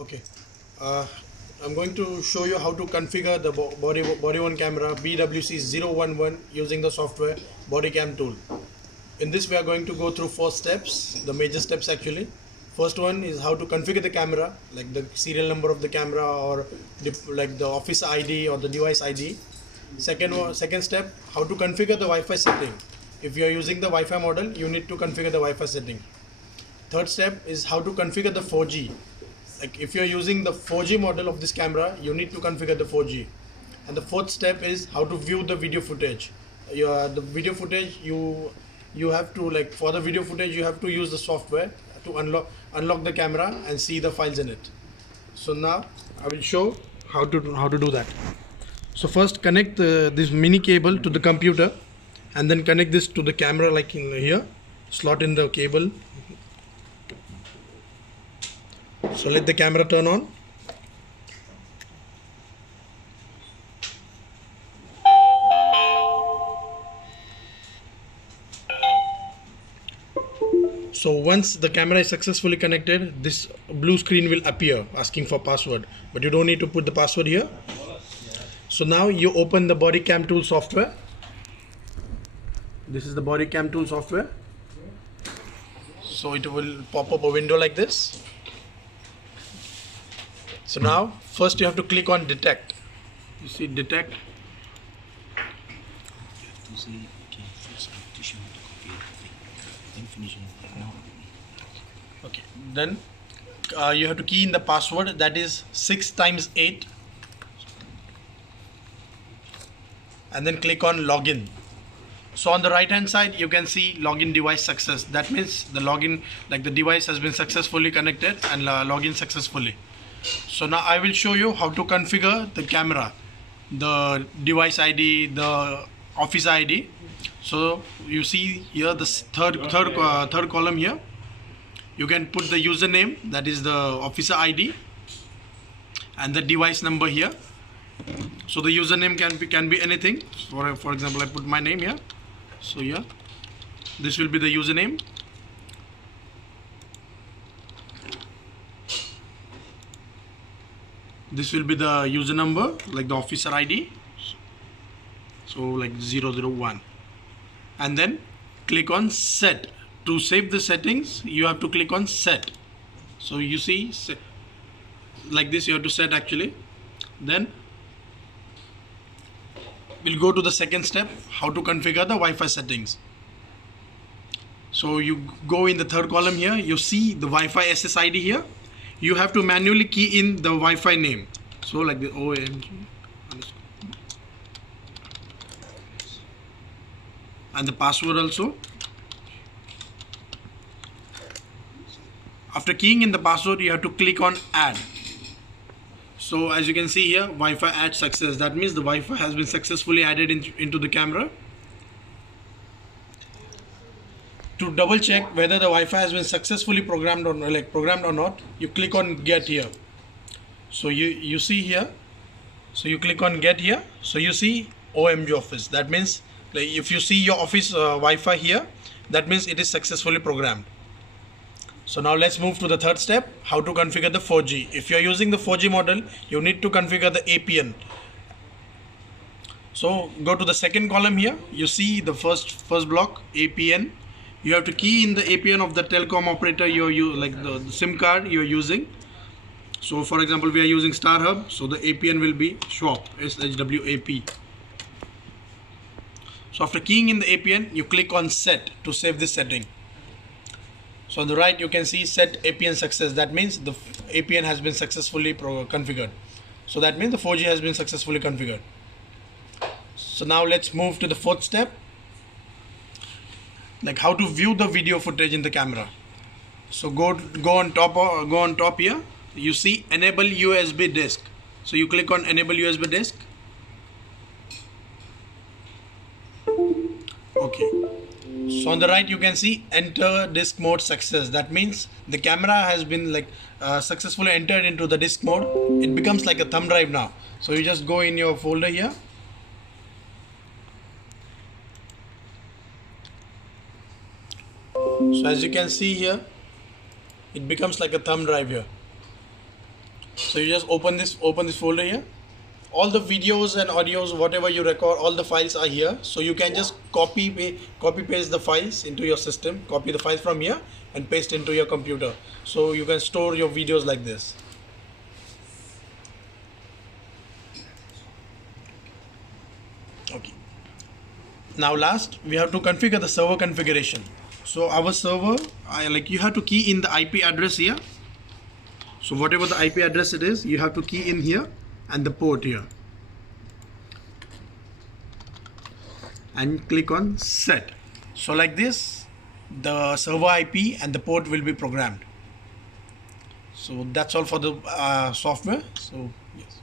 Okay, uh, I'm going to show you how to configure the body one camera BWC011 using the software Bodycam tool. In this we are going to go through 4 steps, the major steps actually. First one is how to configure the camera, like the serial number of the camera or like the office ID or the device ID. Second step, how to configure the Wi-Fi setting. If you are using the Wi-Fi model, you need to configure the Wi-Fi setting. Third step is how to configure the 4G. Like if you're using the 4G model of this camera, you need to configure the 4G. And the fourth step is how to view the video footage. The video footage you have to, like, for the video footage you have to use the software to unlock the camera and see the files in it. So now I will show how to do that. So first connect this mini cable to the computer and then connect this to the camera, like in here. Slot in the cable. So let the camera turn on. So once the camera is successfully connected, this blue screen will appear asking for password, but you don't need to put the password here. So now you open the Bodycam tool software. This is the Bodycam tool software. So it will pop up a window like this. So now first you have to click on detect. You see detect. Okay, then you have to key in the password, that is 6 times 8, and then click on login. So on the right hand side you can see login device success. That means the login, like the device has been successfully connected and login successfully. So now I will show you how to configure the camera, the device ID, the office ID. So you see here the third column here. You can put the username, that is the officer ID, and the device number here. So the username can be anything. For example, I put my name here. So yeah, this will be the username. This will be the user number, like the officer ID. So like 001, and then click on set. To save the settings, you have to click on set. So you see, like this you have to set actually. Then we'll go to the second step, how to configure the Wi-Fi settings. So you go in the third column here, you see the Wi-Fi SSID here. You have to manually key in the Wi-Fi name. So like the OMG and the password also. After keying in the password, you have to click on add. So as you can see here, Wi-Fi add success. That means the Wi-Fi has been successfully added into the camera. To double check whether the Wi-Fi has been successfully programmed or not, you click on get here. So you see here. So you click on get here. So you see OMG office. That means, like, if you see your office Wi-Fi here, that means it is successfully programmed. So now let's move to the third step, how to configure the 4G. If you are using the 4G model, you need to configure the APN. So go to the second column here. You see the first block, APN. You have to key in the APN of the telecom operator like the SIM card you're using. So for example, we are using StarHub, so the APN will be SHWAP, SHWAP. So after keying in the APN, you click on set to save this setting. So on the right you can see set APN success. That means the APN has been successfully configured. So that means the 4G has been successfully configured. So now let's move to the fourth step, like how to view the video footage in the camera. So go on top here. You see enable USB disk. So you click on enable USB disk. Okay. So on the right you can see enter disk mode success. That means the camera has been successfully entered into the disk mode. It becomes like a thumb drive now. So you just go in your folder here. So as you can see here, it becomes like a thumb drive here. So you just open this folder here. All the videos and audios, whatever you record, all the files are here. So you can just copy paste the files into your system, copy the files from here and paste into your computer. So you can store your videos like this. Okay. Now last, we have to configure the server configuration. So our server, you have to key in the IP address here. So whatever the IP address it is, you have to key in here and the port here. And click on set. So like this, the server IP and the port will be programmed. So that's all for the software. So yes.